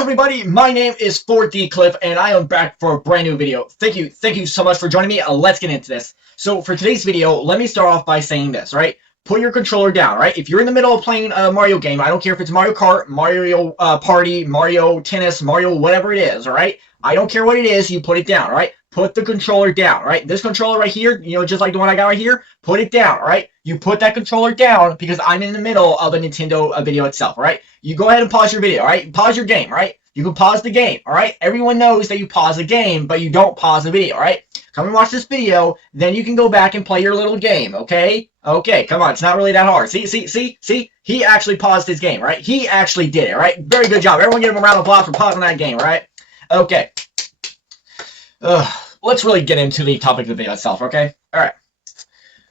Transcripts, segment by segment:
everybody, my name is 4D Clif, and I am back for a brand new video. Thank you so much for joining me. Let's get into this. So for today's video, let me start off by saying this, right? Put your controller down, right? If you're in the middle of playing a Mario game, I don't care if it's Mario Kart, Mario Party, Mario Tennis, Mario whatever it is, all right? I don't care what it is, you put it down, all right? Put the controller down, right? This controller right here, just like the one I got right here, put it down, all right? You put that controller down because I'm in the middle of a Nintendo video itself, all right? You go ahead and pause your video, all right? Pause your game, all right? You can pause the game, all right? Everyone knows that you pause the game, but you don't pause the video, all right? Come and watch this video, then you can go back and play your little game, okay? Okay, come on, it's not really that hard. See? He actually paused his game, right? He actually did it, right? Very good job. Everyone give him a round of applause for pausing that game, right? Okay. Let's really get into the topic of the video itself, okay? All right.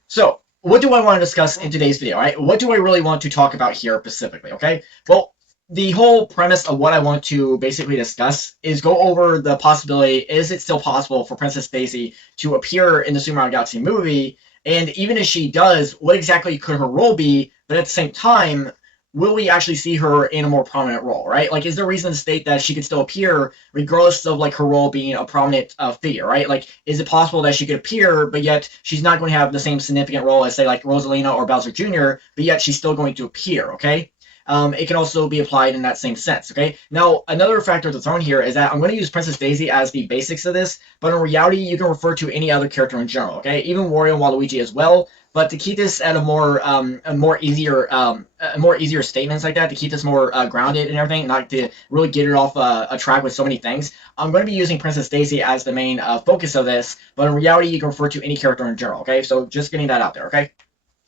So, what do I want to discuss in today's video, right? What do I really want to talk about here specifically, okay? Well, the whole premise of what I want to basically discuss is go over the possibility, is it still possible for Princess Daisy to appear in the Super Mario Galaxy movie? And even if she does, what exactly could her role be? But at the same time, will we actually see her in a more prominent role, right? Like, is there reason to state that she could still appear regardless of, like, her role being a prominent figure, right? Like, is it possible that she could appear, but yet she's not going to have the same significant role as, say, like, Rosalina or Bowser Jr., but yet she's still going to appear, okay? It can also be applied in that same sense, okay? Now, another factor to throw in here is that I'm going to use Princess Daisy as the basics of this, but in reality, you can refer to any other character in general, okay? Even Wario and Waluigi as well. But to keep this at a more easier statements like that, to keep this more grounded and everything, not to really get it off a track with so many things, I'm going to be using Princess Daisy as the main focus of this. But in reality, you can refer to any character in general, okay? So just getting that out there, okay?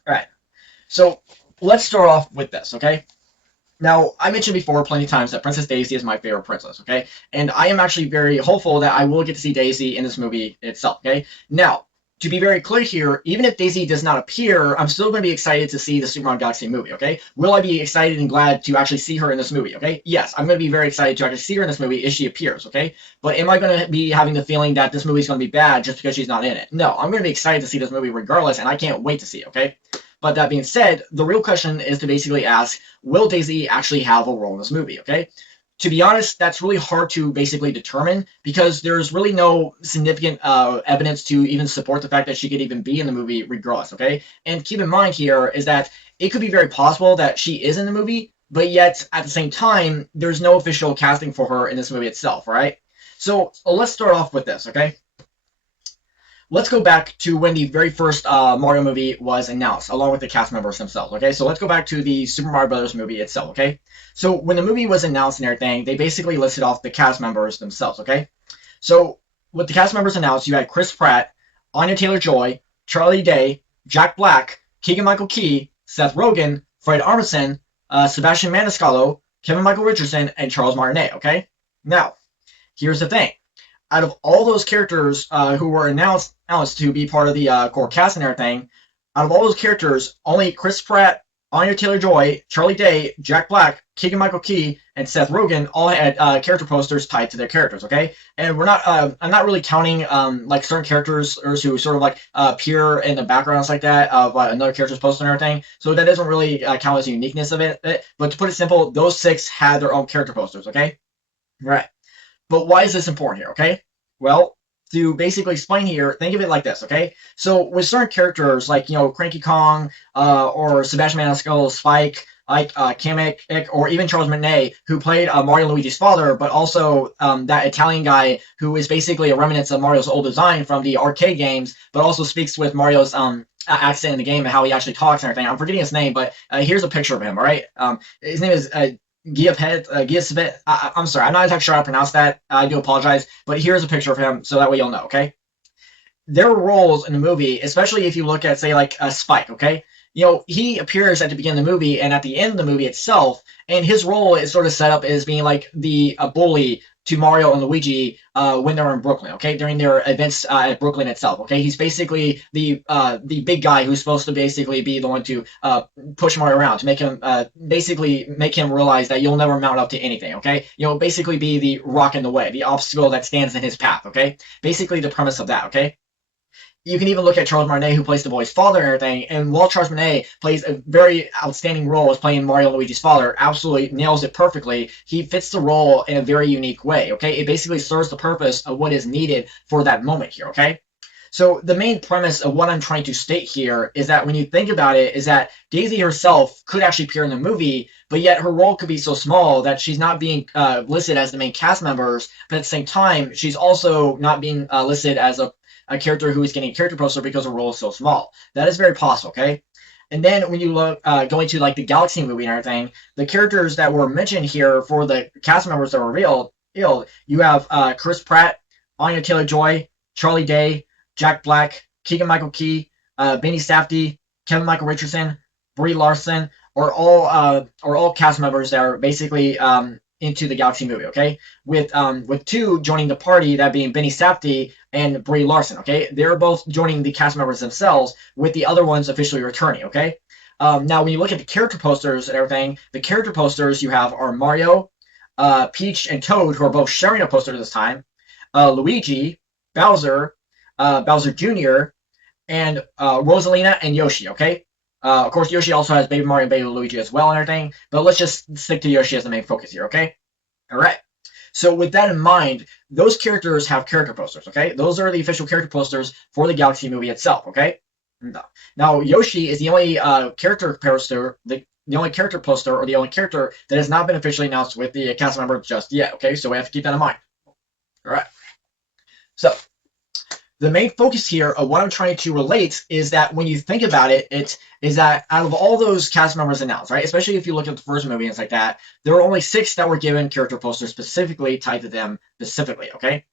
All right. So let's start off with this, okay? Now, I mentioned before plenty of times that Princess Daisy is my favorite princess, okay? And I am actually very hopeful that I will get to see Daisy in this movie itself, okay? Now, to be very clear here, even if Daisy does not appear, I'm still going to be excited to see the Super Mario Galaxy movie, okay? Will I be excited and glad to actually see her in this movie, okay? Yes, I'm going to be very excited to actually see her in this movie if she appears, okay? But am I going to be having the feeling that this movie is going to be bad just because she's not in it? No, I'm going to be excited to see this movie regardless, and I can't wait to see it, okay? But that being said, the real question is to basically ask, will Daisy actually have a role in this movie, okay? To be honest, that's really hard to basically determine because there's really no significant evidence to even support the fact that she could even be in the movie regardless, okay? And keep in mind here is that it could be very possible that she is in the movie, but yet at the same time, there's no official casting for her in this movie itself, right? So let's start off with this, okay? Let's go back to when the very first Mario movie was announced, along with the cast members themselves, okay? So let's go back to the Super Mario Brothers movie itself, okay? So when the movie was announced and everything, they basically listed off the cast members themselves, okay? So with the cast members announced, you had Chris Pratt, Anya Taylor-Joy, Charlie Day, Jack Black, Keegan-Michael Key, Seth Rogen, Fred Armisen, Sebastian Maniscalco, Kevin Michael Richardson, and Charles Martinet, okay? Now, here's the thing. Out of all those characters who were announced to be part of the core cast and everything, out of all those characters, only Chris Pratt, Anya Taylor-Joy, Charlie Day, Jack Black, Keegan-Michael Key, and Seth Rogen all had character posters tied to their characters, okay? And we're not, I'm not really counting like certain characters who sort of like appear in the backgrounds like that of another character's poster and everything. So that doesn't really count as the uniqueness of it. But to put it simple, those 6 had their own character posters, okay? Right. But why is this important here, okay? Well, to basically explain here, think of it like this, okay? So with certain characters like, Cranky Kong or Sebastian Maniscalco, Spike, like Kamek, or even Charles Martinet, who played Mario and Luigi's father, but also that Italian guy who is basically a remnant of Mario's old design from the arcade games, but also speaks with Mario's accent in the game and how he actually talks and everything. I'm forgetting his name, but here's a picture of him, all right? His name is I'm sorry, I'm not exactly sure how to pronounce that. I do apologize, but here's a picture of him so that way you'll know, okay? Their roles in the movie, especially if you look at, say, like Spike, okay? He appears at the beginning of the movie and at the end of the movie itself, and his role is sort of set up as being like the bully to Mario and Luigi when they're in Brooklyn, okay, during their events at Brooklyn itself, okay? He's basically the big guy who's supposed to basically be the one to push Mario around, to make him basically make him realize that you'll never mount up to anything, okay? Basically be the rock in the way, the obstacle that stands in his path, okay? Basically the premise of that, okay? you can even look at Charles Martinet, who plays the boy's father and everything. And while Charles Martinet plays a very outstanding role as playing Mario and Luigi's father, absolutely nails it perfectly, he fits the role in a very unique way, okay? It basically serves the purpose of what is needed for that moment here, okay? So the main premise of what I'm trying to state here is that when you think about it, is that Daisy herself could actually appear in the movie, but yet her role could be so small that she's not being listed as the main cast members, but at the same time, she's also not being listed as a character who is getting a character poster because her role is so small. That is very possible, okay? And then when you look going to like the Galaxy movie and everything, the characters that were mentioned here for the cast members that were revealed, you have Chris Pratt, Anya Taylor-Joy, Charlie Day, Jack Black, Keegan-Michael Key, Benny Safdie, Kevin Michael Richardson, Brie Larson, are all cast members that are basically into the Galaxy movie, okay? With two joining the party, that being Benny Safdie and Brie Larson, okay? They're both joining the cast members themselves, with the other ones officially returning, okay? Now, when you look at the character posters and everything, the character posters you have are Mario, Peach, and Toad, who are both sharing a poster this time, Luigi, Bowser, Bowser Jr., and Rosalina and Yoshi, okay? Of course, Yoshi also has Baby Mario and Baby Luigi as well and everything, but let's just stick to Yoshi as the main focus here, okay? Alright. So with that in mind, those characters have character posters, okay? Those are the official character posters for the Galaxy movie itself, okay? Now, Yoshi is the only character poster, the only character poster, or the only character that has not been officially announced with the cast member just yet, okay? So we have to keep that in mind. Alright. So, the main focus here of what I'm trying to relate is that when you think about it, is that out of all those cast members announced, right, especially if you look at the first movie and it's like that, there were only 6 that were given character posters specifically tied to them specifically, okay?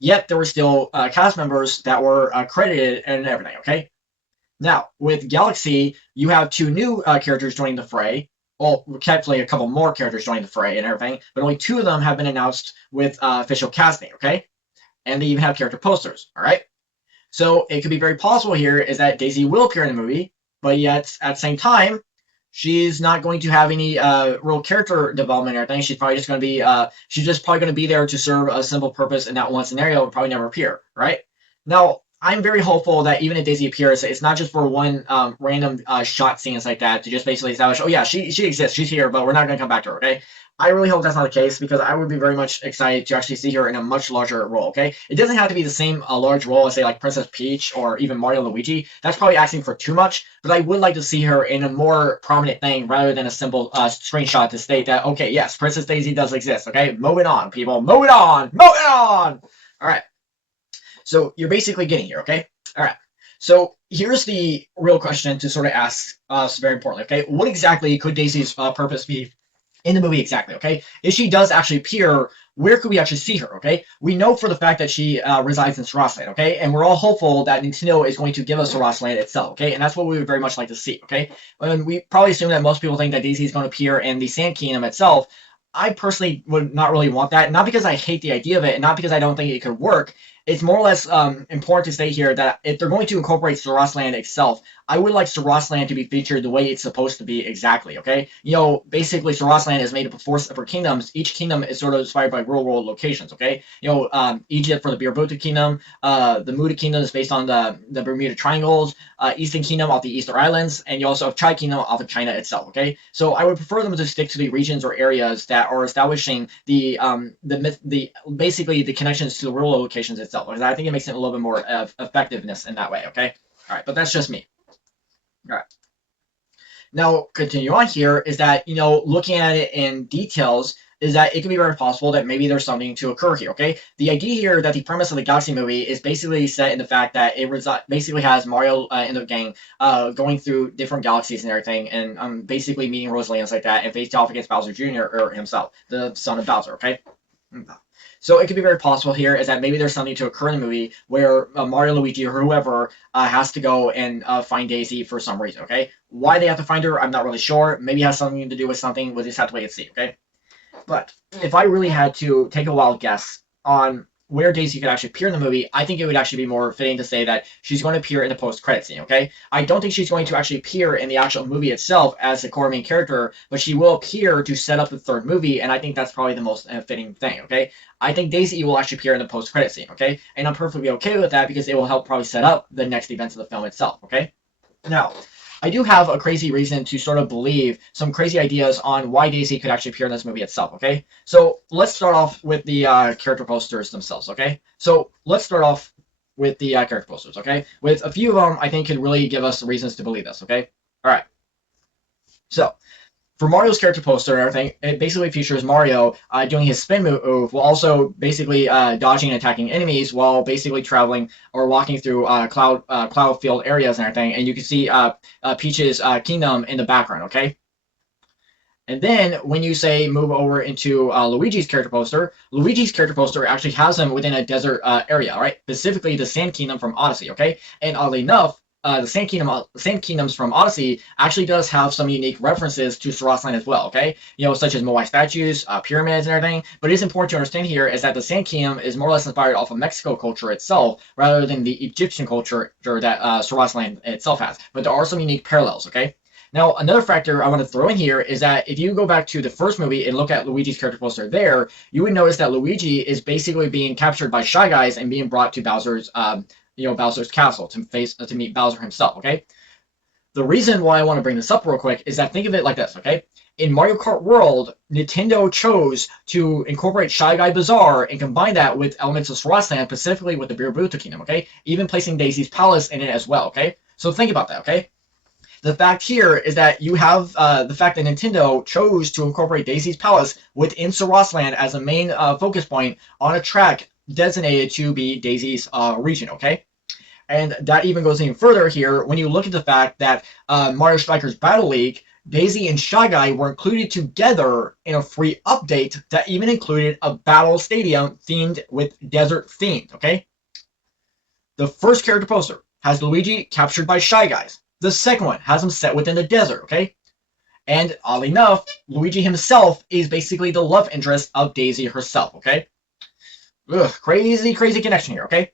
Yet there were still cast members that were credited and everything, okay? Now, with Galaxy, you have 2 new characters joining the fray. Well, technically a couple more characters joining the fray and everything, but only 2 of them have been announced with official casting, okay? And they even have character posters, all right? So it could be very possible here is that Daisy will appear in the movie, but yet at the same time, she's not going to have any real character development or anything. She's probably just going to be, she's just probably going to be there to serve a simple purpose in that one scenario and probably never appear, right? Now, I'm very hopeful that even if Daisy appears, it's not just for one random shot scenes like that to just basically establish, oh yeah, she exists, she's here, but we're not going to come back to her, okay? I really hope that's not the case because I would be very much excited to actually see her in a much larger role, okay? It doesn't have to be the same large role as, say, like Princess Peach or even Mario and Luigi. That's probably asking for too much, but I would like to see her in a more prominent thing rather than a simple screenshot to state that, okay, yes, Princess Daisy does exist, okay? Moving on, people. Moving on! Moving on! All right. So you're basically getting here, okay? All right. So here's the real question to sort of ask us very importantly, okay? What exactly could Daisy's purpose be in the movie exactly, okay? If she does actually appear, where could we actually see her, okay? We know for the fact that she resides in Sarasland, okay? And we're all hopeful that Nintendo is going to give us Sarasland itself, okay? And that's what we would very much like to see, okay? And we probably assume that most people think that Daisy is going to appear in the Sand Kingdom itself. I personally would not really want that, not because I hate the idea of it, and not because I don't think it could work. It's more or less important to state here that if they're going to incorporate Sarasland itself, I would like Sarasland to be featured the way it's supposed to be exactly, okay? You know, basically Sarasland is made up of 4 separate kingdoms. Each kingdom is sort of inspired by real world locations, okay? You know, Egypt for the Birbuta Kingdom, the Muda Kingdom is based on the Bermuda Triangles, Eastern Kingdom off the Easter Islands, and you also have Chai Kingdom off of China itself, okay? So I would prefer them to stick to the regions or areas that are establishing the basically the connections to the real locations itself. Because I think it makes it a little bit more effectiveness in that way, okay? All right, but that's just me. All right. Now, continue on here is that, you know, looking at it in details is that it could be very possible that maybe there's something to occur here, okay? The idea here that the premise of the Galaxy movie is basically set in the fact that it basically has Mario in the gang going through different galaxies and everything, and basically meeting Rosalie and stuff like that, and faced off against Bowser Jr. or himself, the son of Bowser, okay? So it could be very possible here is that maybe there's something to occur in the movie where Mario, Luigi, or whoever has to go and find Daisy for some reason, okay? Why they have to find her, I'm not really sure. Maybe it has something to do with something. We'll just have to wait and see, okay? But if I really had to take a wild guess on where Daisy could actually appear in the movie, I think it would actually be more fitting to say that she's going to appear in the post-credit scene, okay? I don't think she's going to actually appear in the actual movie itself as the core main character, but she will appear to set up the third movie, and I think that's probably the most fitting thing, okay? I think Daisy will actually appear in the post-credit scene, okay? And I'm perfectly okay with that because it will help probably set up the next events of the film itself, okay? Now, I do have a crazy reason to sort of believe some crazy ideas on why Daisy could actually appear in this movie itself, okay? So let's start off with the character posters themselves, okay? So let's start off with the character posters, okay? With a few of them, I think could really give us reasons to believe this, okay? All right. So for Mario's character poster and everything, it basically features Mario doing his spin move while also basically dodging and attacking enemies while basically traveling or walking through cloud field areas and everything. And you can see Peach's kingdom in the background, okay? And then when you say move over into Luigi's character poster actually has him within a desert area, right? Specifically the Sand Kingdom from Odyssey, okay? And oddly enough, the Sand Kingdoms from Odyssey actually does have some unique references to Sarasaland as well, okay? You know, such as Moai statues, pyramids, and everything. But it is important to understand here is that the Sand Kingdom is more or less inspired off of Mexico culture itself, rather than the Egyptian culture that Sarasaland itself has. But there are some unique parallels, okay? Now, another factor I want to throw in here is that if you go back to the first movie and look at Luigi's character poster there, you would notice that Luigi is basically being captured by Shy Guys and being brought to Bowser's Bowser's castle to meet Bowser himself, okay? The reason why I want to bring this up real quick is that think of it like this, okay? In Mario Kart World, Nintendo chose to incorporate Shy Guy Bazaar and combine that with elements of Sarasaland, specifically with the Biributo Kingdom, okay? Even placing Daisy's Palace in it as well, okay? So think about that, okay? The fact here is that you have the fact that Nintendo chose to incorporate Daisy's Palace within Sarasaland as a main focus point on a track designated to be Daisy's region, okay? And that even goes even further here when you look at the fact that Mario Strikers Battle League, Daisy and Shy Guy were included together in a free update that even included a battle stadium themed with desert themed, okay? The first character poster has Luigi captured by Shy Guys. The second one has him set within the desert, okay? And oddly enough, Luigi himself is basically the love interest of Daisy herself, okay? Ugh, crazy connection here, okay?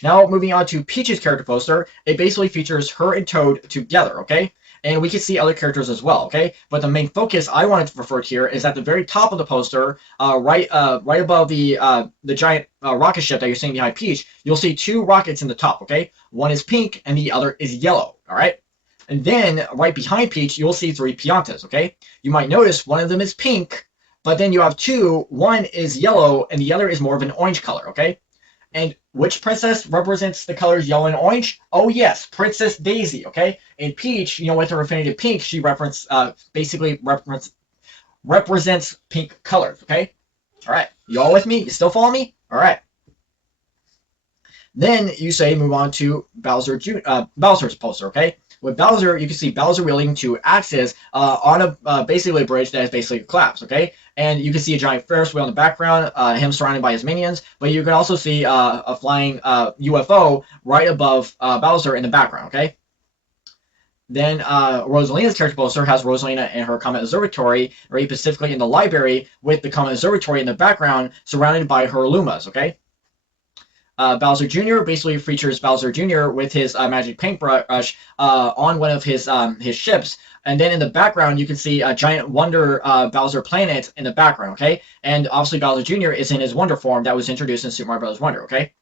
Now, moving on to Peach's character poster, it basically features her and Toad together, okay? And we can see other characters as well, okay? But the main focus I wanted to refer to here is at the very top of the poster, right above the giant rocket ship that you're seeing behind Peach, you'll see two rockets in the top, okay? One is pink and the other is yellow, all right? And then right behind Peach, you'll see three Piantas, okay? You might notice one of them is pink, but then you have two. One is yellow and the other is more of an orange color, okay? And which princess represents the colors yellow and orange? Oh yes, Princess Daisy, okay? And Peach, you know, with her affinity to pink, she basically represents pink colors, okay? All right, you all with me? You still follow me? All right. Then you say move on to Bowser's poster, okay? With Bowser, you can see Bowser wielding two axes on basically a bridge that is basically collapsed, okay? And you can see a giant Ferris wheel in the background, him surrounded by his minions, but you can also see a flying UFO right above Bowser in the background, okay? Then Rosalina's character poster has Rosalina and her Comet Observatory, right, specifically in the library with the Comet Observatory in the background surrounded by her Lumas, okay? Bowser Jr. basically features Bowser Jr. with his magic paintbrush on one of his ships. And then in the background, you can see a giant Wonder Bowser planet in the background, okay? And obviously Bowser Jr. is in his Wonder form that was introduced in Super Mario Bros. Wonder, okay?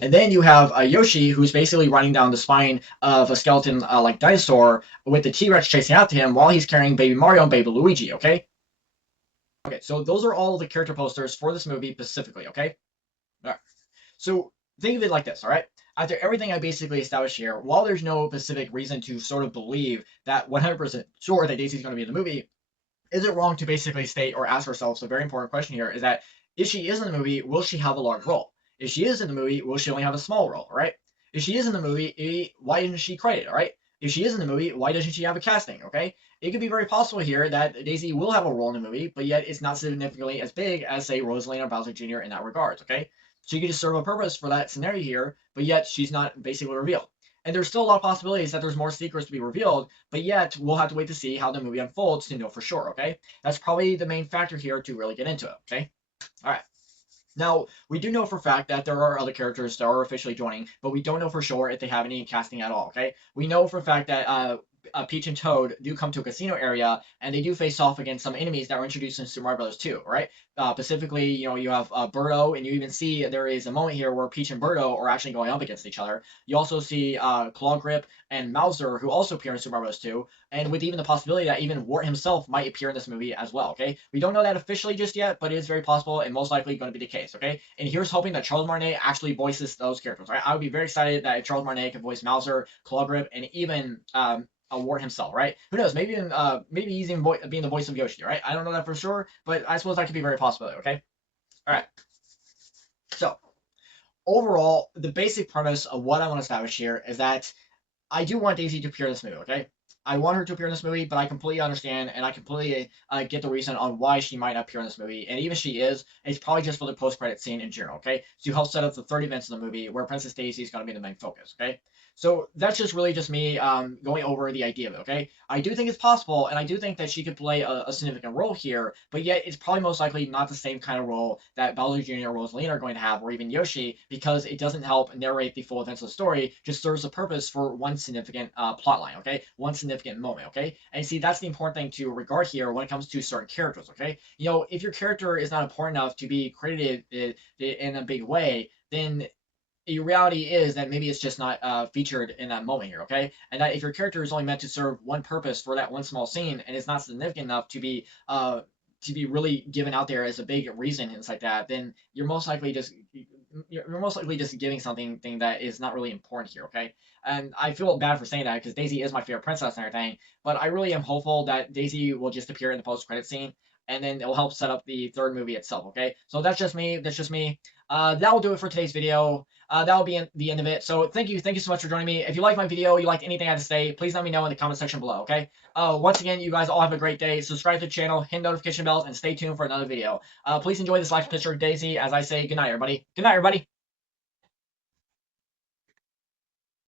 And then you have Yoshi, who's basically running down the spine of a skeleton-like dinosaur with the T-Rex chasing after him while he's carrying Baby Mario and Baby Luigi, okay? Okay, so those are all the character posters for this movie specifically, okay? All right. So think of it like this, all right? After everything I basically established here, while there's no specific reason to sort of believe that 100% sure that Daisy's going to be in the movie, is it wrong to basically state or ask ourselves a very important question here is that if she is in the movie, will she have a large role? If she is in the movie, will she only have a small role, all right? If she is in the movie, why isn't she credited, all right? If she is in the movie, why doesn't she have a casting, okay? It could be very possible here that Daisy will have a role in the movie, but yet it's not significantly as big as, say, Rosalina or Bowser Jr. in that regards, okay? She could just serve a purpose for that scenario here, but yet she's not basically revealed. And there's still a lot of possibilities that there's more secrets to be revealed, but yet we'll have to wait to see how the movie unfolds to know for sure, okay? That's probably the main factor here to really get into it, okay? All right. Now, we do know for a fact that there are other characters that are officially joining, but we don't know for sure if they have any casting at all, okay? We know for a fact that Peach and Toad do come to a casino area, and they do face off against some enemies that were introduced in Super Mario Bros. 2, right? Specifically, you have Birdo, and you even see there is a moment here where Peach and Birdo are actually going up against each other. You also see Claw Grip and Mauser, who also appear in Super Mario Bros. 2, and with even the possibility that even Wart himself might appear in this movie as well, okay? We don't know that officially just yet, but it is very possible and most likely going to be the case, okay? And here's hoping that Charles Martinet actually voices those characters, right? I would be very excited that if Charles Martinet can voice Mauser, Claw Grip, and even Wart himself, right? Who knows? Maybe he's even being the voice of Yoshi, right? I don't know that for sure, but I suppose that could be very possible, okay? All right. So overall, the basic premise of what I want to establish here is that I do want Daisy to appear in this movie, okay? I want her to appear in this movie, but I completely understand and I completely get the reason on why she might not appear in this movie. And even if she is, it's probably just for the post-credit scene in general, okay? To help set up the third events of the movie where Princess Daisy is going to be the main focus, okay? So that's just really just me going over the idea of it, okay? I do think it's possible, and I do think that she could play a significant role here, but yet it's probably most likely not the same kind of role that Bowser Jr. or Rosalina are going to have, or even Yoshi, because it doesn't help narrate the full events of the story, just serves a purpose for one significant plot line, okay? One significant moment, okay? And see, that's the important thing to regard here when it comes to certain characters, okay? If your character is not important enough to be credited in a big way, then the reality is that maybe it's just not featured in that moment here, okay? And that if your character is only meant to serve one purpose for that one small scene and it's not significant enough to be really given out there as a big reason and things like that, then you're most likely just giving something that is not really important here, okay? And I feel bad for saying that because Daisy is my favorite princess and everything, but I really am hopeful that Daisy will just appear in the post-credit scene and then it will help set up the third movie itself, okay? So that's just me. That's just me. That will do it for today's video. That will be the end of it. So thank you so much for joining me. If you like my video, you liked anything I had to say, please let me know in the comment section below, okay? Once again, you guys all have a great day. Subscribe to the channel, hit notification bells, and stay tuned for another video. Please enjoy this last picture of Daisy as I say goodnight, everybody. Good night, everybody.